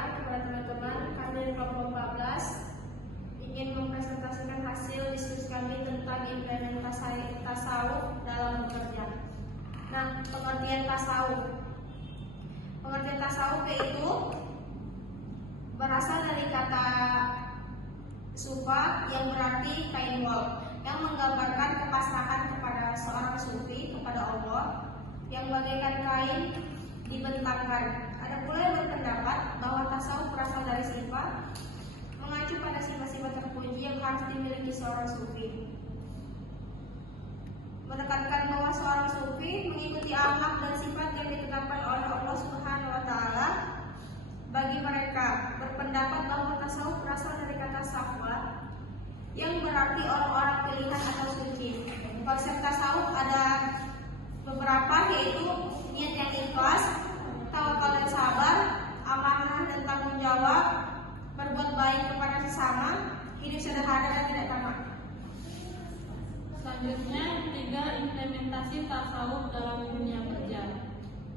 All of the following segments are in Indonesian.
siang kepada teman-teman. Kami dari kelompok 14 ingin mempresentasikan hasil diskusi kami tentang implementasi tasawuf dalam bekerja. Nah, pengertian tasawuf. Pengertian tasawuf yaitu berasal dari kata sufa yang berarti kain wol, yang menggambarkan kepasrahan kepada seorang sufi kepada Allah yang bagaikan kain dibentangkan. Ada pula yang berpendapat bahwa tasawuf berasal dari sifat, mengacu pada sifat-sifat terpuji yang harus dimiliki seorang sufi. Menekankan bahwa seorang sufi mengikuti akhlak dan sifat yang ditetapkan oleh Allah Subhanahu wa taala. Bagi mereka berpendapat bahwa tasawuf berasal dari kata safwa yang berarti orang-orang pilihan atau suci. Konsep tasawuf ada beberapa, yaitu niat yang ikhlas, tawakal dan sabar, amanah dan tanggung jawab, berbuat baik kepada sesama, hidup sederhana dan tidak tamak. Selanjutnya, 3. Implementasi tasawuf dalam dunia kerja.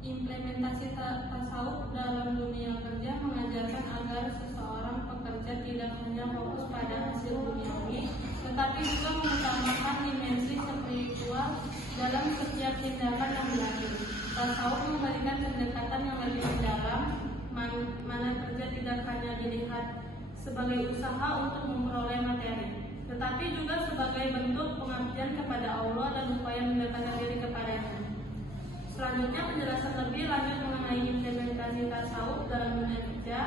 Implementasi tasawuf dalam dunia kerja mengajarkan agar seseorang pekerja tidak hanya fokus pada hasil duniawi, tetapi juga mengutamakan dimensi spiritual dalam setiap tindakan yang diambil. Tasawuf memberikan pendekatan yang lebih mendalam, mana kerja tidak hanya dilihat sebagai usaha untuk memperoleh materi, tetapi juga sebagai bentuk pengabdian kepada Allah dan upaya mendekatkan diri kepadanya. Selanjutnya, penjelasan lebih lanjut mengenai implementasi tasawuf dalam dunia kerja.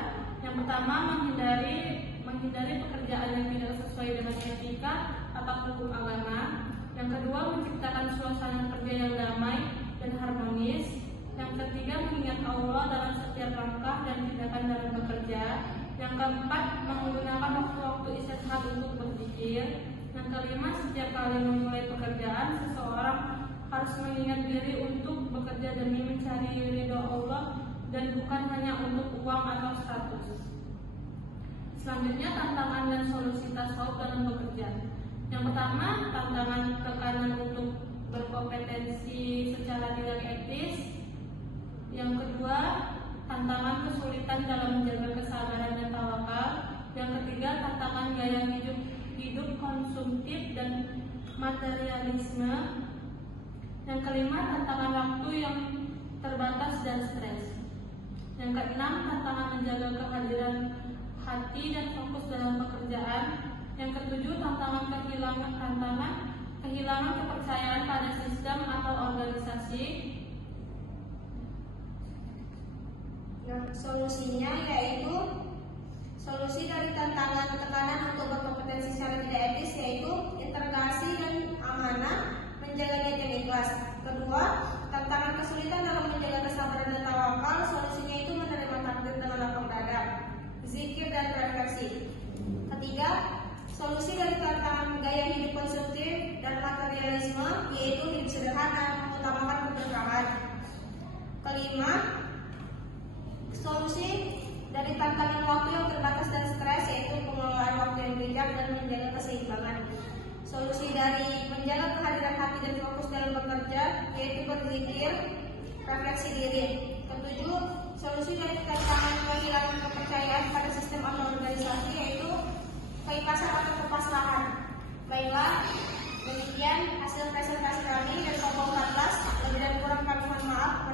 Yang pertama, menghindari pekerjaan yang tidak sesuai dengan etika atau hukum agama. Yang kedua, menciptakan suasana kerja yang damai dan harmonis. Yang ketiga, mengingat Allah dalam setiap langkah dan tindakan dalam bekerja. Yang keempat, menggunakan waktu-waktu istirahat untuk berzikir. Yang kelima, setiap kali memulai pekerjaan, seseorang harus mengingat diri untuk bekerja demi mencari ridho Allah dan bukan hanya untuk uang atau status. Selanjutnya, tantangan dan solusi tasawuf dalam bekerja. Yang pertama, tantangan tekanan untuk berkompetensi secara tidak etis. Yang kedua, tantangan kesulitan dalam menjaga kesabaran dan tawakal. Yang ketiga, tantangan gaya hidup konsumtif dan materialisme. Yang kelima, tantangan waktu yang terbatas dan stres. Yang keenam, tantangan menjaga kehadiran hati dan fokus dalam pekerjaan. Yang ketujuh, tantangan kehilangan kepercayaan pada sistem atau organisasi. Nah, solusinya yaitu solusi dari tantangan tekanan untuk berkompetensi secara tidak etis yaitu integrasi dan amanah, menjaga niat yang ikhlas. Kedua, tantangan kesulitan dalam menjaga kesabaran dan tawakal. Solusinya itu menerima takdir dengan lapang dada, zikir dan refleksi. Ketiga, solusi dari tantangan gaya hidup konsumtif dan materialisme yaitu hidup sederhana, mengutamakan keberkahan. Kelima, solusi dari tantangan waktu yang terbatas dan stres yaitu pengelolaan waktu yang bijak dan menjaga keseimbangan. Solusi dari menjaga kehadiran hati dan fokus dalam bekerja yaitu berzikir, refleksi diri. Ketujuh, solusi dari tantangan kehilangan kepercayaan pada sistem atau organisasi yaitu keikhlasan atau kepasrahan. Baiklah, demikian hasil presentasi kami dari kelompok 14. Lebih dan kurang kami mohon maaf.